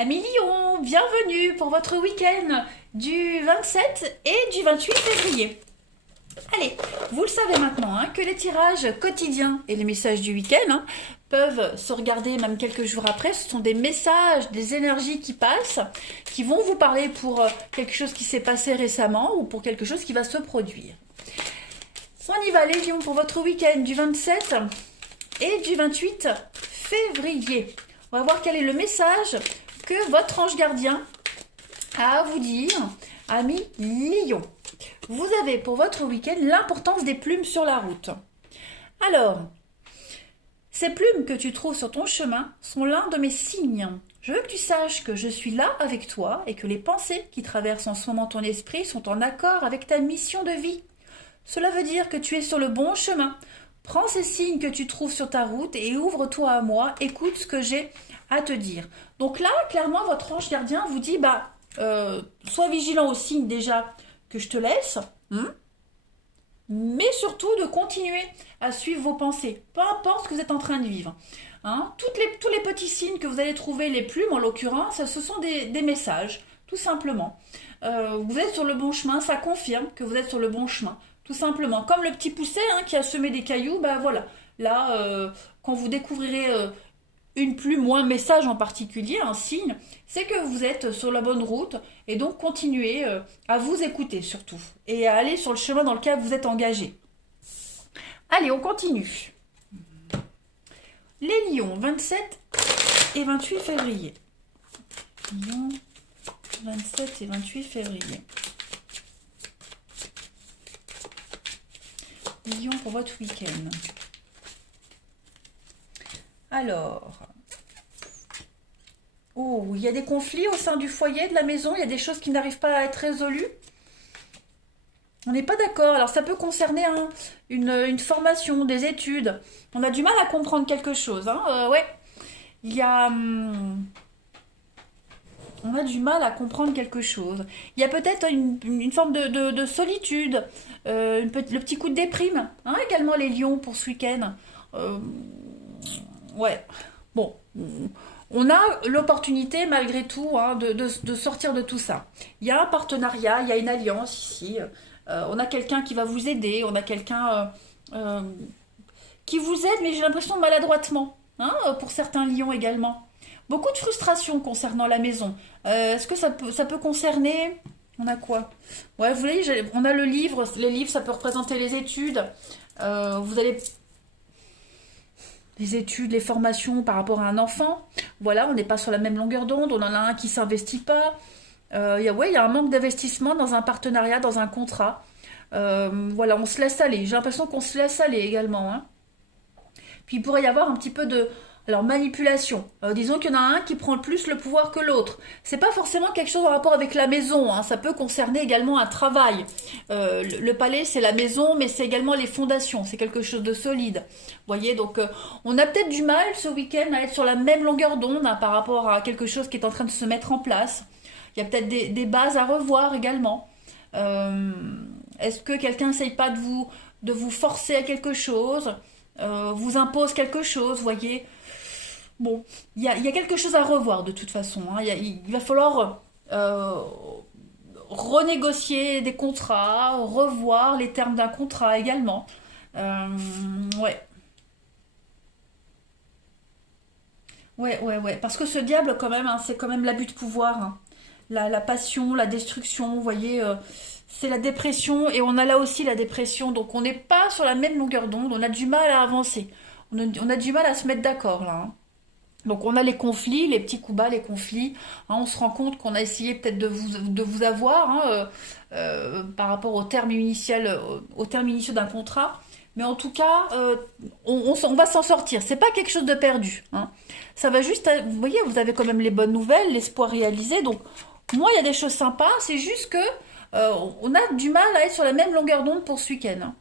Amis Lion, bienvenue pour votre week-end du 27 et du 28 février. Allez, vous le savez maintenant que les tirages quotidiens et les messages du week-end peuvent se regarder même quelques jours après. Ce sont des messages, des énergies qui passent, qui vont vous parler pour quelque chose qui s'est passé récemment ou pour quelque chose qui va se produire. On y va les Lions pour votre week-end du 27 et du 28 février. On va voir quel est le message que votre ange gardien a à vous dire, amis Lion. Vous avez pour votre week-end l'importance des plumes sur la route. Alors, ces plumes que tu trouves sur ton chemin sont l'un de mes signes. Je veux que tu saches que je suis là avec toi et que les pensées qui traversent en ce moment ton esprit sont en accord avec ta mission de vie. Cela veut dire que tu es sur le bon chemin. Prends ces signes que tu trouves sur ta route et ouvre-toi à moi, écoute ce que j'ai à te dire. Donc là, clairement, votre ange gardien vous dit, sois vigilant aux signes déjà que je te laisse, mais surtout de continuer à suivre vos pensées, peu importe ce que vous êtes en train de vivre. Tous les petits signes que vous allez trouver, les plumes en l'occurrence, ce sont des messages, tout simplement. Vous êtes sur le bon chemin, ça confirme que vous êtes sur le bon chemin. Tout simplement, comme le petit poucet qui a semé des cailloux, voilà. Là, quand vous découvrirez une plume ou un message en particulier, un signe, c'est que vous êtes sur la bonne route et donc continuez à vous écouter surtout et à aller sur le chemin dans lequel vous êtes engagé. Allez, on continue. Les Lions, 27 et 28 février. Lions, 27 et 28 février. Lion pour votre week-end. Alors, il y a des conflits au sein du foyer, de la maison, il y a des choses qui n'arrivent pas à être résolues. On n'est pas d'accord. Alors, ça peut concerner une formation, des études. On a du mal à comprendre quelque chose. Ouais, il y a... on a du mal à comprendre quelque chose. Il y a peut-être une forme de solitude, le petit coup de déprime, également les lions pour ce week-end. Ouais, bon, on a l'opportunité malgré tout de sortir de tout ça. Il y a un partenariat, il y a une alliance ici. On a quelqu'un qui va vous aider, on a quelqu'un qui vous aide, mais j'ai l'impression maladroitement, pour certains lions également. Beaucoup de frustration concernant la maison. Est-ce que ça peut concerner... On a quoi? Ouais, vous voyez, on a le livre. Les livres, ça peut représenter les études. Vous allez... Les études, les formations par rapport à un enfant. Voilà, on n'est pas sur la même longueur d'onde. On en a un qui ne s'investit pas. Il y a un manque d'investissement dans un partenariat, dans un contrat. Voilà, on se laisse aller. J'ai l'impression qu'on se laisse aller également. Puis il pourrait y avoir un petit peu de... Alors, manipulation. Disons qu'il y en a un qui prend plus le pouvoir que l'autre. C'est pas forcément quelque chose en rapport avec la maison. Ça peut concerner également un travail. Le palais, c'est la maison, mais c'est également les fondations. C'est quelque chose de solide. Vous voyez, donc on a peut-être du mal ce week-end à être sur la même longueur d'onde par rapport à quelque chose qui est en train de se mettre en place. Il y a peut-être des bases à revoir également. Est-ce que quelqu'un n'essaye pas de vous forcer à quelque chose, vous impose quelque chose, vous voyez? Bon, il y a quelque chose à revoir de toute façon. Il va falloir renégocier des contrats, revoir les termes d'un contrat également. Ouais. Ouais. Parce que ce diable, quand même, c'est quand même l'abus de pouvoir. La passion, la destruction, vous voyez, c'est la dépression. Et on a là aussi la dépression. Donc on n'est pas sur la même longueur d'onde. On a du mal à avancer. On a du mal à se mettre d'accord là. Donc on a les conflits, les petits coups bas, les conflits. On se rend compte qu'on a essayé peut-être de vous avoir par rapport au terme initial d'un contrat. Mais en tout cas, on va s'en sortir. C'est pas quelque chose de perdu. Ça va juste, vous voyez, vous avez quand même les bonnes nouvelles, l'espoir réalisé. Donc moi, il y a des choses sympas. C'est juste que on a du mal à être sur la même longueur d'onde pour ce week-end.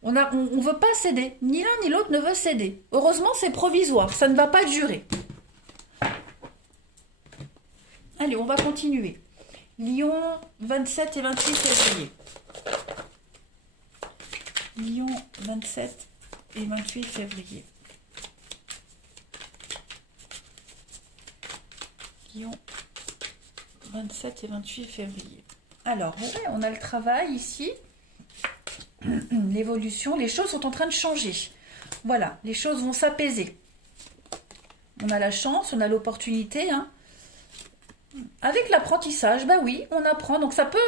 On veut pas céder. Ni l'un ni l'autre ne veut céder. Heureusement, c'est provisoire. Ça ne va pas durer. Allez, on va continuer. Lion, 27 et 28 février. Lion, 27 et 28 février. Lion, 27 et 28 février. Alors, ouais, on a le travail ici. L'évolution, les choses sont en train de changer. Voilà, les choses vont s'apaiser. On a la chance, on a l'opportunité. Hein. Avec l'apprentissage, bah oui, on apprend. Donc ça peut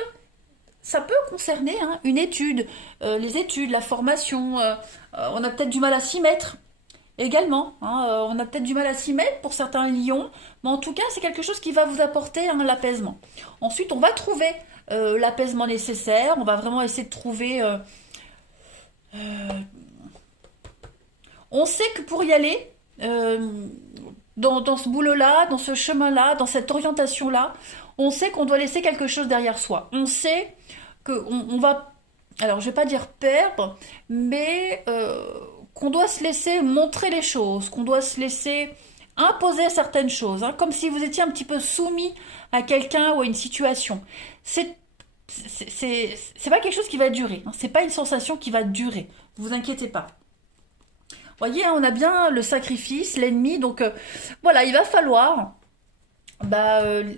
concerner hein, une étude, les études, la formation. On a peut-être du mal à s'y mettre également. Hein, on a peut-être du mal à s'y mettre pour certains lions. Mais en tout cas, c'est quelque chose qui va vous apporter hein, l'apaisement. Ensuite, on va trouver l'apaisement nécessaire. On va vraiment essayer de trouver... on sait que pour y aller, dans ce boulot-là, dans ce chemin-là, dans cette orientation-là, on sait qu'on doit laisser quelque chose derrière soi. On sait qu'on va, alors je vais pas dire perdre, mais qu'on doit se laisser montrer les choses, qu'on doit se laisser imposer certaines choses, hein, comme si vous étiez un petit peu soumis à quelqu'un ou à une situation. C'est pas quelque chose qui va durer, hein, c'est pas une sensation qui va durer, ne vous inquiétez pas. Voyez, hein, on a bien le sacrifice, l'ennemi, donc voilà, il va falloir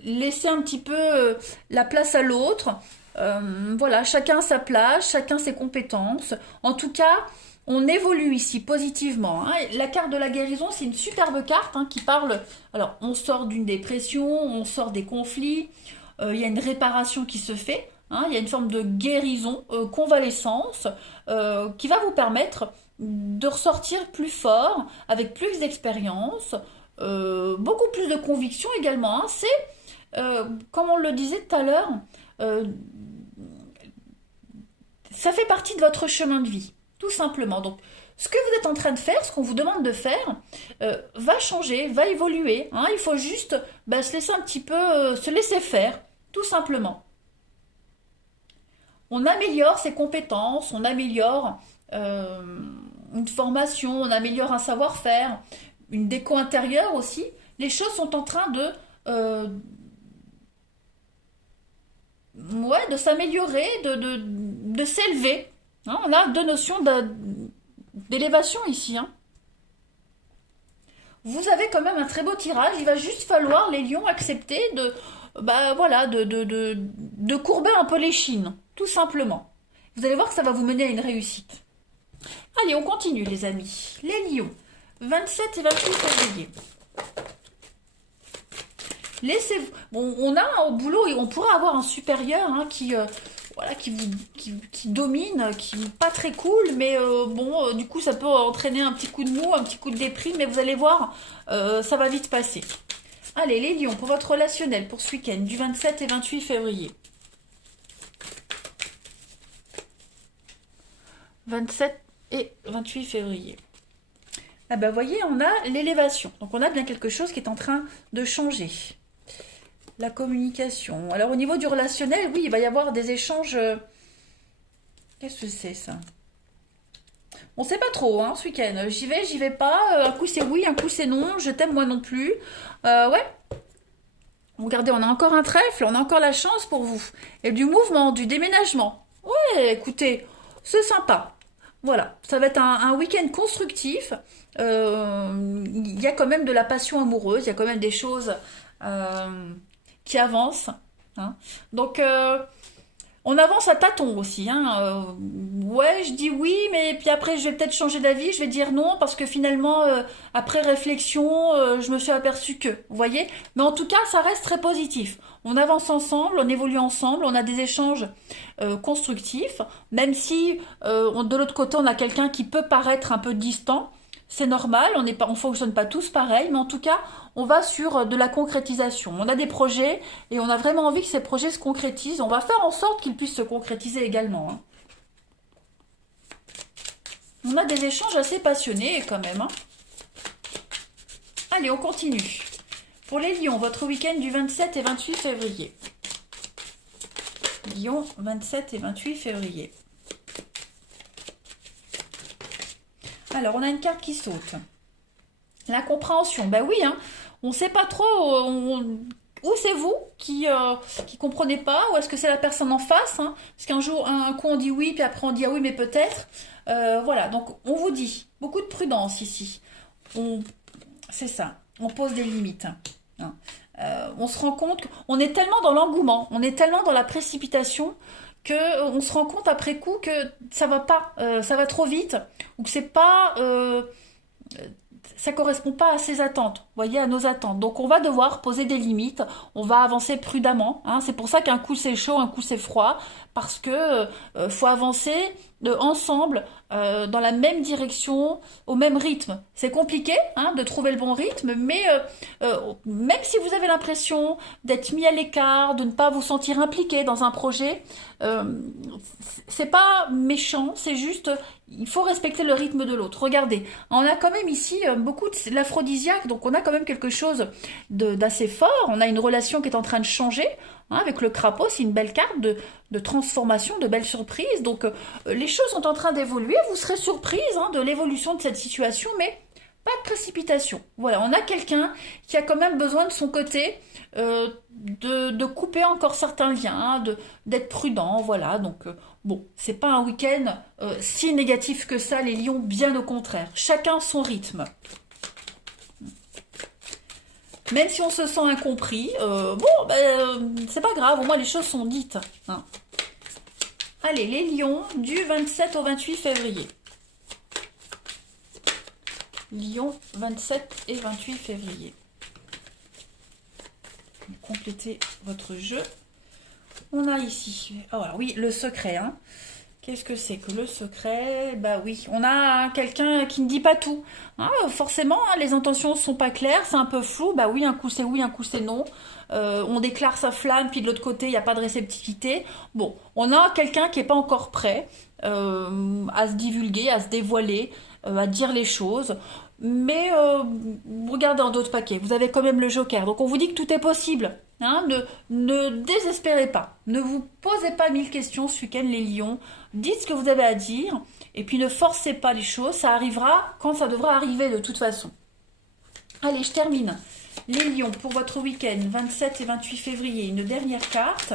laisser un petit peu la place à l'autre. Voilà, chacun sa place, chacun ses compétences. En tout cas, on évolue ici positivement. Hein. La carte de la guérison, c'est une superbe carte hein, qui parle... Alors, on sort d'une dépression, on sort des conflits, il y a une réparation qui se fait. Hein, il y a une forme de guérison, convalescence, qui va vous permettre de ressortir plus fort, avec plus d'expérience, beaucoup plus de conviction également. Hein. C'est, comme on le disait tout à l'heure, ça fait partie de votre chemin de vie, tout simplement. Donc, ce que vous êtes en train de faire, ce qu'on vous demande de faire, va changer, va évoluer. Hein. Il faut juste se laisser un petit peu, se laisser faire, tout simplement. On améliore ses compétences, on améliore une formation, on améliore un savoir-faire, une déco intérieure aussi. Les choses sont en train de s'améliorer, de s'élever. Hein, on a deux notions d'élévation ici. Hein. Vous avez quand même un très beau tirage. Il va juste falloir, les lions, accepter de courber un peu les chines, tout simplement. Vous allez voir que ça va vous mener à une réussite. Allez, on continue les amis. Les lions, 27 et 28 février. Laissez-vous... Bon, on a au boulot, et on pourrait avoir un supérieur hein, qui domine, qui n'est pas très cool, mais du coup ça peut entraîner un petit coup de mou, un petit coup de déprime, mais vous allez voir, ça va vite passer. Allez, les lions, pour votre relationnel, pour ce week-end, du 27 et 28 février. 27 et 28 février. Ah bah, voyez, on a l'élévation. Donc, on a bien quelque chose qui est en train de changer. La communication. Alors, au niveau du relationnel, oui, il va y avoir des échanges... Qu'est-ce que c'est, ça? On sait pas trop, hein, ce week-end. J'y vais pas. Un coup, c'est oui, un coup, c'est non. Je t'aime, moi non plus. Ouais. Regardez, on a encore un trèfle. On a encore la chance pour vous. Et du mouvement, du déménagement. Ouais, écoutez, c'est sympa. Voilà, ça va être un week-end constructif. Il y a quand même de la passion amoureuse. Il y a quand même des choses qui avancent. Hein. Donc... on avance à tâtons aussi. Hein. Ouais, je dis oui, mais puis après, je vais peut-être changer d'avis. Je vais dire non parce que finalement, après réflexion, je me suis aperçue que. Vous voyez? Mais en tout cas, ça reste très positif. On avance ensemble, on évolue ensemble, on a des échanges constructifs. Même si, de l'autre côté, on a quelqu'un qui peut paraître un peu distant. C'est normal, on fonctionne pas tous pareil, mais en tout cas, on va sur de la concrétisation. On a des projets et on a vraiment envie que ces projets se concrétisent. On va faire en sorte qu'ils puissent se concrétiser également. Hein. On a des échanges assez passionnés quand même. Hein. Allez, on continue. Pour les lions, votre week-end du 27 et 28 février. Lions, 27 et 28 février. Alors, on a une carte qui saute. La compréhension. Ben oui, hein, on ne sait pas trop où c'est vous qui comprenez pas, ou est-ce que c'est la personne en face. Hein, parce qu'un jour, un coup, on dit oui, puis après, on dit ah oui, mais peut-être. Voilà, donc on vous dit, beaucoup de prudence ici. C'est ça, on pose des limites. Hein. on se rend compte qu'on est tellement dans l'engouement, on est tellement dans la précipitation que on se rend compte après coup que ça va pas, ça va trop vite, ou que c'est pas, ça correspond pas à ses attentes, vous voyez, à nos attentes. Donc on va devoir poser des limites, on va avancer prudemment, hein. C'est pour ça qu'un coup c'est chaud, un coup c'est froid, parce que faut avancer ensemble dans la même direction, au même rythme. C'est compliqué, hein, de trouver le bon rythme, mais même si vous avez l'impression d'être mis à l'écart, de ne pas vous sentir impliqué dans un projet, euh, c'est pas méchant, c'est juste il faut respecter le rythme de l'autre. Regardez, on a quand même ici beaucoup de l'aphrodisiaque, donc on a quand même quelque chose d'assez fort. On a une relation qui est en train de changer, hein, avec le crapaud, c'est une belle carte de transformation, de belles surprises. Donc les choses sont en train d'évoluer. Vous serez surprise, hein, de l'évolution de cette situation, mais pas de précipitation. Voilà, on a quelqu'un qui a quand même besoin de son côté de couper encore certains liens, hein, d'être prudent. Voilà, donc bon, c'est pas un week-end si négatif que ça, les lions, bien au contraire. Chacun son rythme. Même si on se sent incompris, bon, c'est pas grave, au moins les choses sont dites, hein. Allez, les lions, du 27 au 28 février. Lion, 27 et 28 février. Complétez votre jeu. On a ici, oh, alors oui, le secret, hein. Qu'est-ce que c'est que le secret? Bah oui, on a quelqu'un qui ne dit pas tout, hein. Forcément, hein, les intentions sont pas claires, c'est un peu flou. Bah oui, un coup c'est oui, un coup c'est non. On déclare sa flamme, puis de l'autre côté, il n'y a pas de réceptivité. Bon, on a quelqu'un qui n'est pas encore prêt à se divulguer, à se dévoiler, à dire les choses. Mais regardez en d'autres paquets, vous avez quand même le joker. Donc on vous dit que tout est possible, hein. Ne désespérez pas. Ne vous posez pas mille questions ce week-end, les lions. Dites ce que vous avez à dire. Et puis ne forcez pas les choses. Ça arrivera quand ça devra arriver de toute façon. Allez, je termine. Les lions, pour votre week-end, 27 et 28 février, une dernière carte.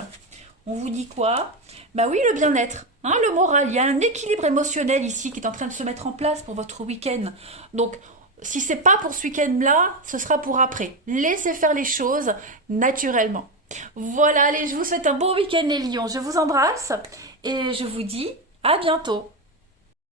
On vous dit quoi? Bah oui, le bien-être, hein, le moral. Il y a un équilibre émotionnel ici qui est en train de se mettre en place pour votre week-end. Donc, si c'est pas pour ce week-end-là, ce sera pour après. Laissez faire les choses naturellement. Voilà, allez, je vous souhaite un bon week-end les lions. Je vous embrasse et je vous dis à bientôt.